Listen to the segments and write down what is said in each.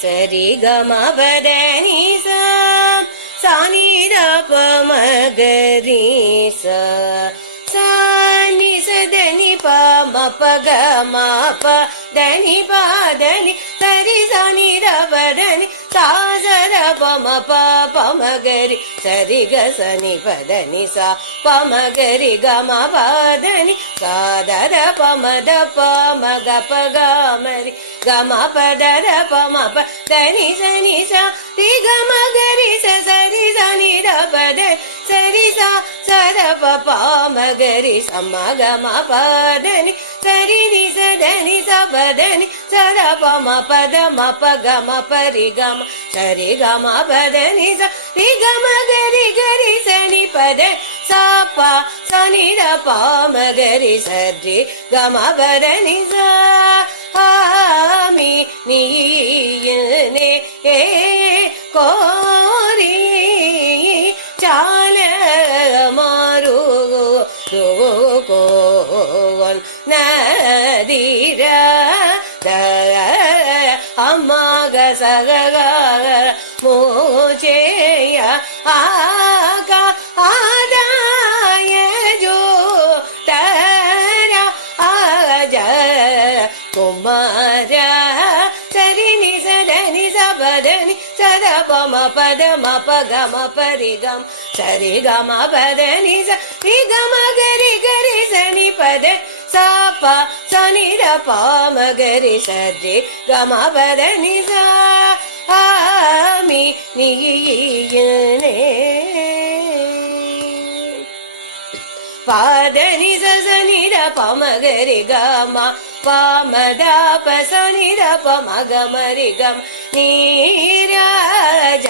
சரி கம பதனி சானி தப மகரி சானி சதனி பம பக மப தனி பதனி சரி சானி தபதனி சாசர பம பமகரி சரி க சனி பதனி சா பமகரி கம பதனி சாதர பமத பமக பகமரி கம பதர பம பதனி சனி சா ரி கம கரி சரி சனி தபத சரி சா சர பமகரி சம கம பதனி சரி ரி சதனி சபதனி சர பம பத மப கம பரி கம சரி கம பதனி ரி கம கரி கரி சனி பத சாப சனி த பமகரி சரி கம பதனி சாமி நீயே கோரி சால மாரு கோன் நதிர அம்மாக சக மூச்சேய ஆகா ஆதாய ஜோ தர ஆஜ குமார சரி நி சதனி சபதனி சத பம பத மப கம பரி கம் சரி கம பதனி சரி கம கரி கரி சனி பத சாப சனி த பமகரி சரி கம பதனி சாமி நீயே பாதனி சனி த பமகரி கம பமத பசனி த பமகமரி கம் நீராஜ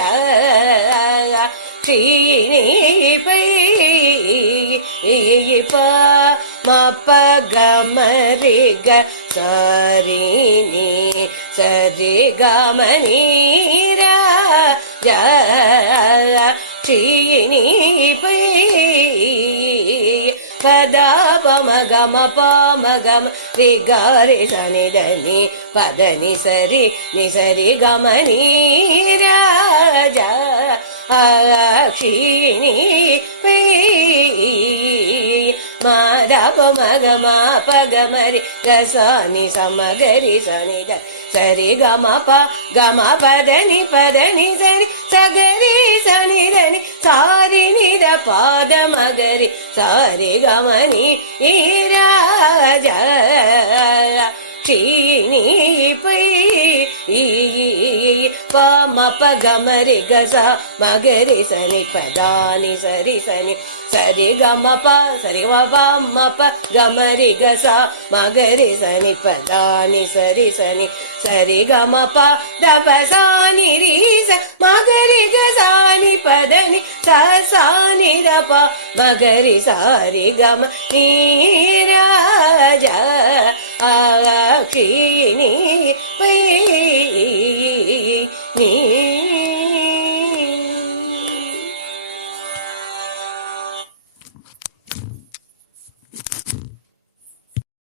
ஸ்ரீனி பை ப மப கமரி க சரினி சரி கம நீராஜ ஸ்ரீனி பை பதா பம கம பம கம ரி கரி சனி தனி பதனி சரி நி சரி கம நீராஜ அக்ஷினி பை மாதா பம கம பகமரி ரசானி சமகரி சனி த சரி கம ப கம பதனி பதனி சரி சகரி சனி தனி சாரி நித பாத மகரி சாரி கமனி ஈராஜ ஸ்ரீனி பை பம பகமரி கசா மகரி சனி பதானி சரி சனி சரி கம ப சரி வம ப கமரி கசா மகரி சனி பதானி சரி சனி சரி கம ப தபசானி ரீச மகரி கசானி பதனி சசானி ரப மகரி சாரி கம நீராஜ அக்ஷினி